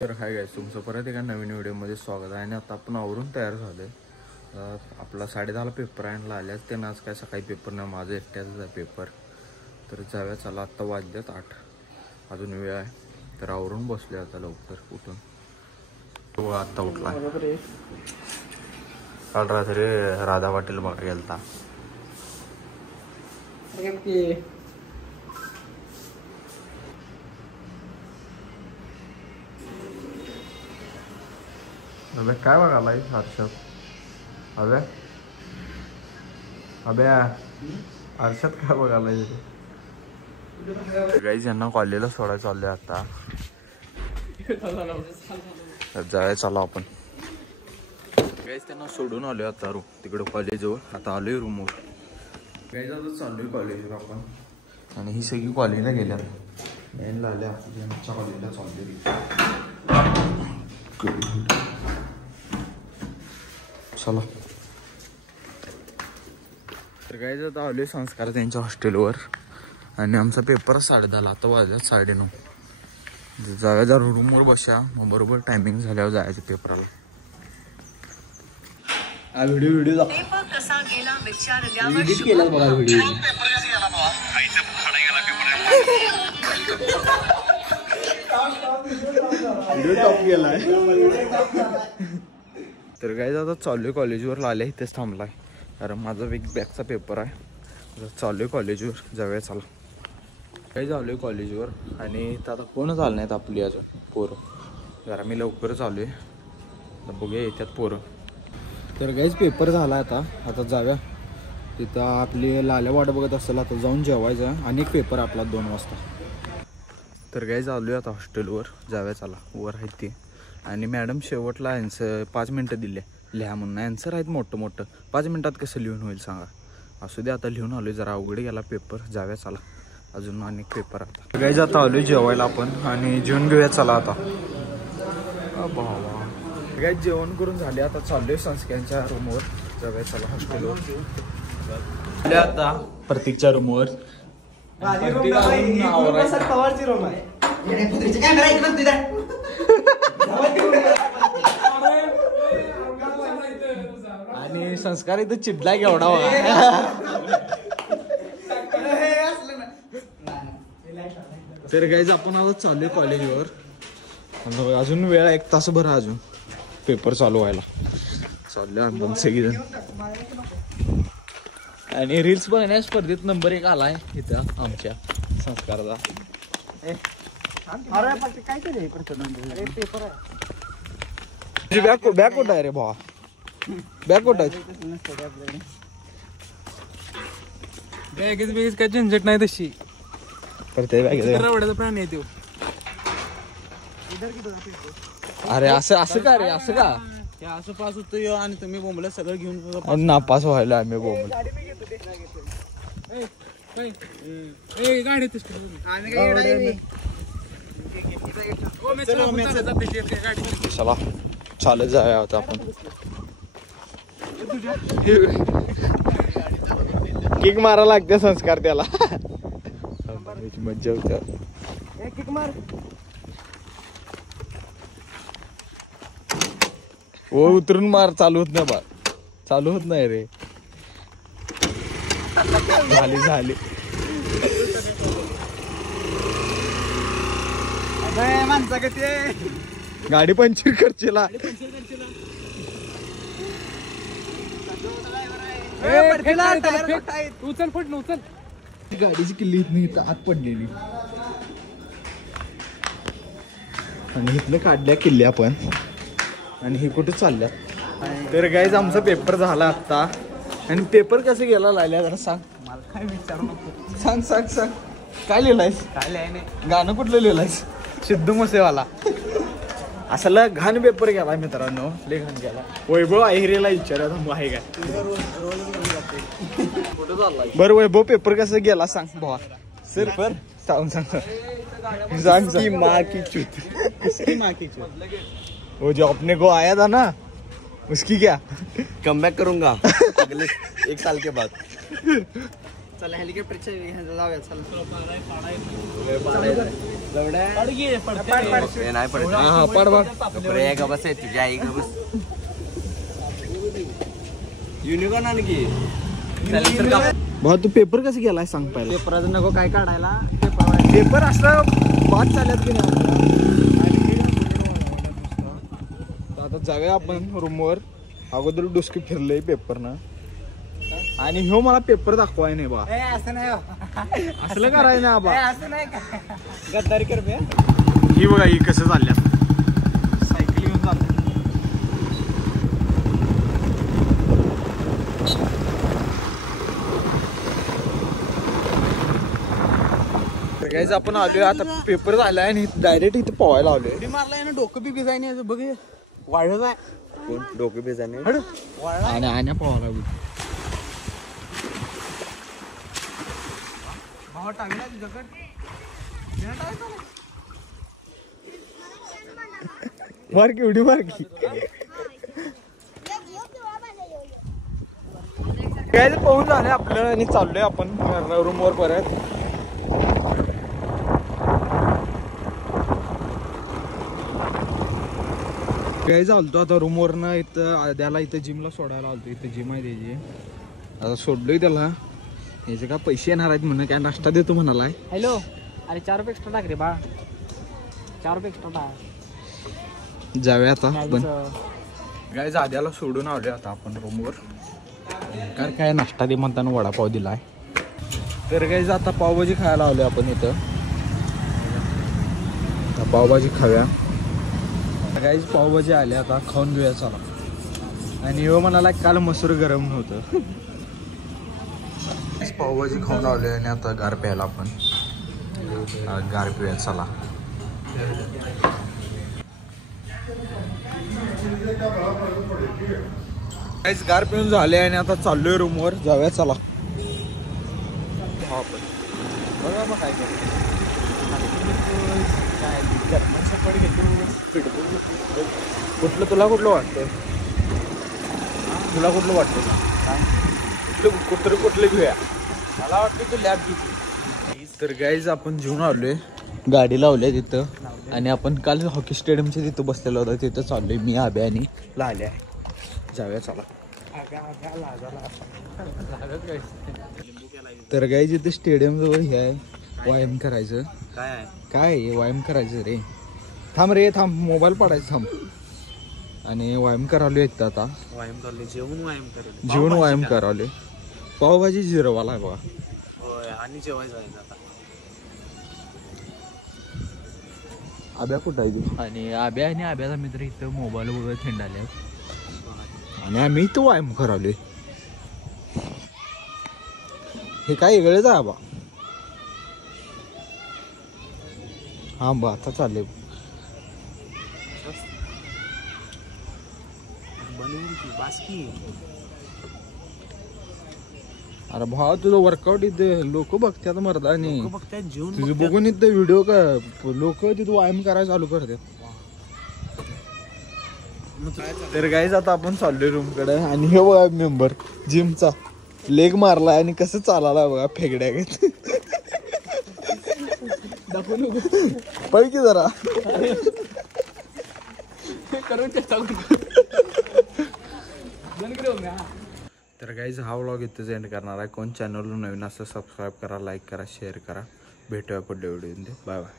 तर hi guys, तुमचं परत एका नवीन व्हिडिओमध्ये स्वागत आहे. आणि आता आपण आवरून तयार झालो आहे. आपला 10:30ला पेपर आहे आल्यास ते आज काय सकाळी पेपर नाही, माझं एकट्याचाच आहे पेपर. तर जाऊया चला. आत्ता वाजलेत 8, अजून वेळ आहे. तर आवरून बसले आता लवकर उठून. तो आत्ता उठला. काल रात्री राधा पाटील बघा गेलता. अबे काय बघायला हर्षद? अबे हर्षद काय बघायला? गाईज यांना कॉलेजला सोडायला चालले आता. जाऊया चला आपण. गाईज त्यांना सोडून आलोय आता तिकडं कॉलेजवर. आता आलोय रूमवर. गाईज आता चाललोय कॉलेजवर आपण. आणि ही सगळी कॉलेजला गेल्यात. मेन आल्या आमच्या कॉलेजला चाललोय. चला. तर काय आता आलोय संस्कार त्यांच्या हॉस्टेलवर. आणि आमचा पेपर 10:30. आता वाजल्यात 9:30. जागा जर रूमवर बसा, मग बरोबर टायमिंग झाल्यावर जायचं पेपराला. व्हिडिओ कसा गेला विचारल्यावर केला बघा व्हिडिओ. टॉप गेलाय. तर काय आता चालू कॉलेजवर आले, इथेच थांबलाय कारण माझा बॅकचा पेपर आहे. चालू आहे कॉलेजवर. जाऊया चला. काही चालू आहे कॉलेजवर. आणि इथं आता कोणच आलं नाहीत आपली अजून पोरं. जरा मी लवकरच आलो आहे. आता बघूया येतात पोरं. तर काहीच पेपर झाला आता जाऊया तिथं. आपली लाल्या वाट बघत असेल. आता जाऊन जेवायचं. आणि एक पेपर आपला 2 वाजता. तर काही चालू आहे आता हॉस्टेलवर. जाऊया चला. वर आहेत ते. आणि मॅडम शेवटला आन्सर 5 मिनटं दिले लिहा म्हणून. आन्सर आहेत मोठं 5 मिनटात कसं लिहून होईल सांगा. असू दे आता लिहून आलोय. जरा अवघड गेला पेपर. जाऊया चला. अजून अनेक पेपर आता. काही जाता आलोय जेवायला आपण. आणि जेवण घेऊया चला आता. काही जेवण करून झाले. आता चाललोय संस्कारांच्या रूमवर. जाऊया चला हॉस्टेलवर. आता प्रतीकच्या रूमवर. आणि संस्कार इथं चिडलाय केवढा बघा. तर गाईज आपण आता चाललोय कॉलेजवर. अजून वेळ 1 तासभर अजून पेपर चालू व्हायला. चाललोय आपण सगळीजण. आणि रील्स बघण्या स्पर्धेत नंबर 1 आलाय इथं आमच्या संस्काराचा. बॅग कुठं आहे रे भावा? बॅग कुठं आहे? बॅगेच काय झंझट नाही तशी. प्राणी आहे. अरे असं का रे? असं का असं पास होतो? आणि तुम्ही बोंबला सगळं घेऊन नापास व्हायला आम्ही बोंबल. चला चालत जाऊया आता आपण. किक मारा लागते संस्कार त्याला. मज्जा होत्या. किक मार. ओ उतरून मार. चालू होत नाही बा. चालू होत नाही रे. झाली. माणसा का ते गाडी पंक्चर करचेला. उचल फट उचल. गाडीची किल्ली इथं आत पडलेली. आणि इथलं काढल्या किल्ली आपण. आणि हे कुठे चालल्या. तर गाईज आमचा पेपर झाला आता. आणि पेपर कसं गेला लायल्या जरा सांग. मला काय विचारू नको. सांग काय लिहिलायस? काय लिहाय नाही. गाणं कुठलं लिहिलायस? सिद्धू मुसेवाला. असला घाण पेपर गेला मित्रांनो. लय घाण गेला. वैभव आहिरेला विचारा मग आहे काय. बरं वैभव पेपर कसं गेला सांग भावा. सर पर सांग की माँ की चूत. किसकी माँ की चूत? वो जो अपने को आया था ना, उसकी क्या? कम बैक करूंगा अगले 1 साल के बाद. चला हेलिकॉप्टरच्या जाऊया चला. नाही पडत. बस आहे तुझ्या आई का बस. युनिकॉर्न आणखी भाऊ तू पेपर कसं गेलाय सांग पाहिजे. पेपराचं नको काय काढायला. पेपर असं बाद चालत की नाही आता जाऊया आपण रूमवर. अगोदर डुसकी फिरलंय पेपरनं आणि ह्यो मला पेपर दाखवाय नाही बा. असं नाही असलं करायचं ना बा. असं नाही का गद्दारी कर बे. ही बघा ही कसं चालल्यात सायकल घेऊन चालत. गाईज आपण आलोय आता. पेपर झालाय आणि डायरेक्ट इथे पोहायला आलोय. मारलाय ना डोकं बी भिजाय बघ वाढत आहे. कोण डोकं बेजाने आणि आण्या पोहायला भावा टाकला तुझ्याकडे मार की उडी मार की. काय पोहून झालंय आपलं आणि चाललोय आपण रूमवर परत. काय चालतो आता रूमवरनं. इथं त्याला इथं जिमला सोडायला आलतो. इथं जिम आहे त्याची. आता सोडलोय त्याला. याचे का पैसे येणार आहेत म्हणून काय नाश्ता देतो म्हणालाय. हॅलो अरे 4 रुपये एक्स्ट्रा टाक रे बा. 4 रुपये एक्स्ट्रा टाक. जाऊया आता पण काय जाद्याला सोडून आलोय आता आपण रूमवर. कारण काय नाश्ता दे म्हणताना वडापाव दिलाय. तर काय आता पावभाजी खायला आलोय आपण इथं. पावभाजी खाव्या. काहीच पावभाजी आले आता खाऊन घेऊया चला. आणि हो म्हणाला काल मसूर गरम नव्हतं. पावभाजी खाऊन आलोय आणि आता गार प्यायला आपण. गार पिऊया चला. काहीच गार पिऊन झाले आणि आता चाललोय रूमवर. जाऊया चला. बघा मग काय कुठलं तुला कुठलं वाटतंय. तुला कुठलं वाटतं कुठलं घेऊया. मला वाटतं तू लॅब घेतली. तर गाईज आपण जेवून आलोय. गाडी लावल्या तिथं आणि आपण काल हॉकी स्टेडियमच्या तिथं बसलेलो होतो. तिथं चाललोय मी आब्या आणि लाल्या. जाऊया चला. तर गाईज इथं स्टेडियम जवळ हे आहे व्यायाम करायचं. काय व्यायाम करायचं रे. थांब रे थांब. मोबाईल पडायचं थांब. आणि व्यायाम करावले येतं आता. व्यायाम करले जेवण व्यायाम करावले. पावभाजी जिरवाला आहे बघा. आणि जेवायचं आहे आता. आब्या कुठं आहे तू. आणि आब्याचा मित्र इथं मोबाईल वगैरे थेंडाले आणि आम्ही इथं व्यायाम करावले. हे काय वेगळंच आहे बा. हा बा आता चालले. अरे भावा तुझं वर्कआउट इथे लोक बघतात मरदा. आणि तुझं बघून इथं व्हिडिओ का लोक तिथं व्यायाम करायला चालू करतात. तर गाईज आता आपण चाललोय रूम कडे. आणि हे बघा मेंबर जिमचा लेग मारलाय आणि कसं चालायला बघा फेगड्या घेत. पळ की जरा तर गाईज हा व्लॉग इथेच एंड करणार आहे. कोण चॅनलला नवीन असं सबस्क्राईब करा, लाईक करा, शेअर करा. भेटूया पुढल्या व्हिडिओमध्ये. Bye bye.